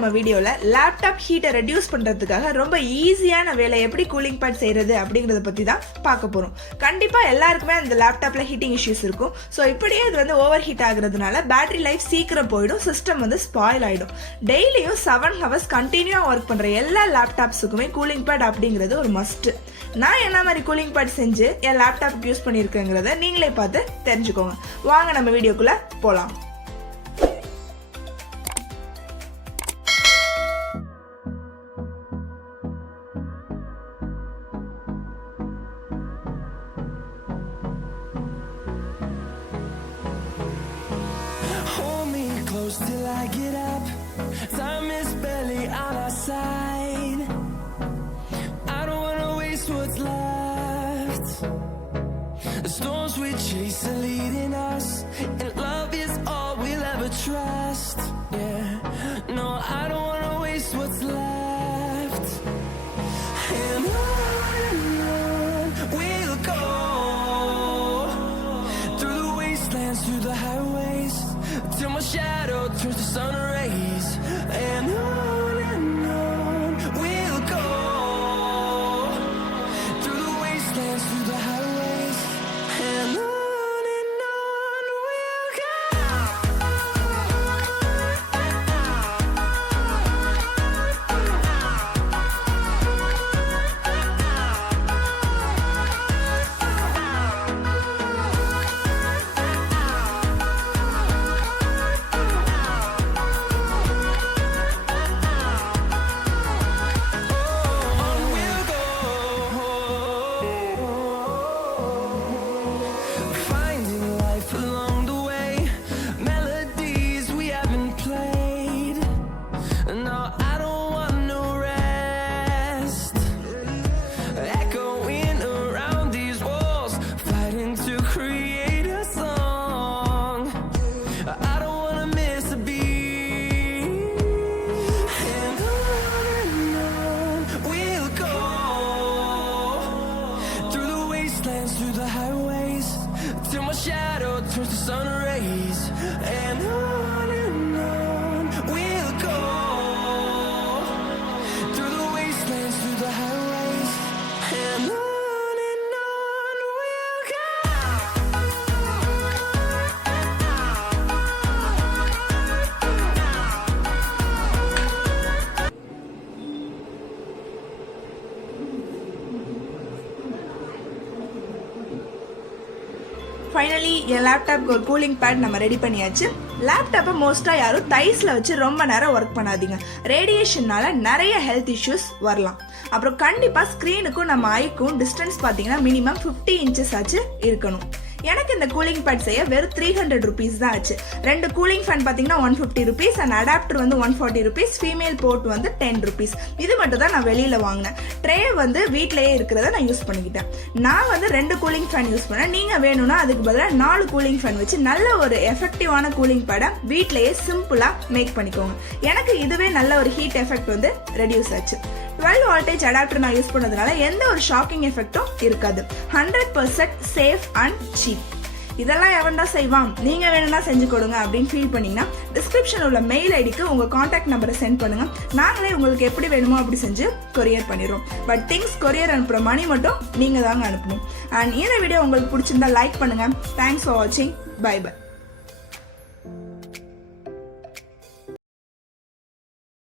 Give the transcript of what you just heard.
நம்ம வீடியோல லேப்டாப் ஹீட்டை ரெடியூஸ் பண்றதுக்காக ரொம்ப ஈஸியான வேலை எப்படி கூலிங் பேட் செய்யறது அப்படிங்கறத பத்தி தான் பார்க்க போறோம். கண்டிப்பா எல்லாருக்குமே அந்த லேப்டாப்ல ஹீட்டிங் இஷ்யூஸ் இருக்கும். ஸோ இப்படியே இது வந்து ஓவர் ஹீட் ஆகுறதுனால பேட்டரி லைஃப் சீக்கிரம் போயிடும், சிஸ்டம் வந்து ஸ்பாயில் ஆயிடும். டெய்லியும் 7 hours கண்டினியூவா ஒர்க் பண்ற எல்லா லேப்டாப்ஸுக்குமே கூலிங் பேட் அப்படிங்கிறது ஒரு மஸ்ட். நான் என்ன மாதிரி கூலிங் பேட் செஞ்சு என் லேப்டாப்க்கு யூஸ் பண்ணியிருக்கேங்கிறத நீங்களே பார்த்து தெரிஞ்சுக்கோங்க. வாங்க நம்ம வீடியோக்குள்ள போலாம். Till I get up, time is barely on our side. I don't wanna waste what's left. The storms we chase are leading us, and love is all we'll ever trust. Yeah, no, I don't wanna waste what's left. And on we'll go, through the wastelands, through the highways, till my shadow turns to sun rays. And on we'll go, through the wastelands, through the highways. And on we'll go. Through the highways, till my shadow turns to sun rays. And on we'll go, through the wastelands, through the highways. And on we'll go. Finally என் லேப்டாப்க்கு ஒரு cooling bad நம்ம ரெடி பண்ணியாச்சு. லேப்டாப்பை மோஸ்ட்டாக யாரும் தைஸில் வச்சு ரொம்ப நேரம் ஒர்க் பண்ணாதீங்க. ரேடியேஷன்னால நிறைய ஹெல்த் இஷ்யூஸ் வரலாம். அப்புறம் கண்டிப்பாக ஸ்க்ரீனுக்கும் நம்ம ஐக்கும் டிஸ்டன்ஸ் பார்த்தீங்கன்னா மினிமம் 50 inches ஆச்சு இருக்கணும். எனக்கு இந்த கூலிங் பேட் செய்ய வெறும் 300 rupees தான் ஆச்சு. 2 கூலிங் ஃபேன் பார்த்தீங்கன்னா 150 rupees அண்ட் அடாப்டர் வந்து 140 rupees, ஃபீமேல் போர்ட் வந்து 10 rupees. இது மட்டும் தான் நான் வெளியில் வாங்கினேன். ட்ரே வந்து வீட்டிலேயே இருக்கிறத நான் யூஸ் பண்ணிக்கிட்டேன். நான் வந்து 2 கூலிங் ஃபேன் யூஸ் பண்ணேன். நீங்கள் வேணும்னா அதுக்கு பதிலாக 4 கூலிங் ஃபேன் வச்சு நல்ல ஒரு எஃபெக்டிவான கூலிங் பேடை வீட்டிலேயே சிம்பிளாக மேக் பண்ணிக்கோங்க. எனக்கு இதுவே நல்ல ஒரு ஹீட் எஃபெக்ட் வந்து ரெடியூஸ் ஆச்சு. 12 voltage அடாப்டர் நான் யூஸ் பண்ணதுனால எந்த ஒரு ஷாக்கிங் எஃபெக்டும் இருக்காது. 100% சேஃப் அண்ட் சீப். இதெல்லாம் எவன்டா செய்வான், நீங்க வேணும்னா செஞ்சு கொடுங்க அப்படின்னு ஃபீல் பண்ணீங்கன்னா டிஸ்கிரிப்ஷன் உள்ள மெயில் ஐடிக்கு உங்க கான்டாக்ட் நம்பரை சென்ட் பண்ணுங்க. நாங்களே உங்களுக்கு எப்படி வேணுமோ அப்படி செஞ்சு கொரியர் பண்ணிடுறோம். பட் திங்ஸ் கொரியர் அனுப்புற மணி மட்டும் நீங்க தாங்க அனுப்பணும். அண்ட் இந்த வீடியோ உங்களுக்கு பிடிச்சிருந்தா லைக் பண்ணுங்க. தேங்க்ஸ் ஃபார் வாட்சிங். Bye by.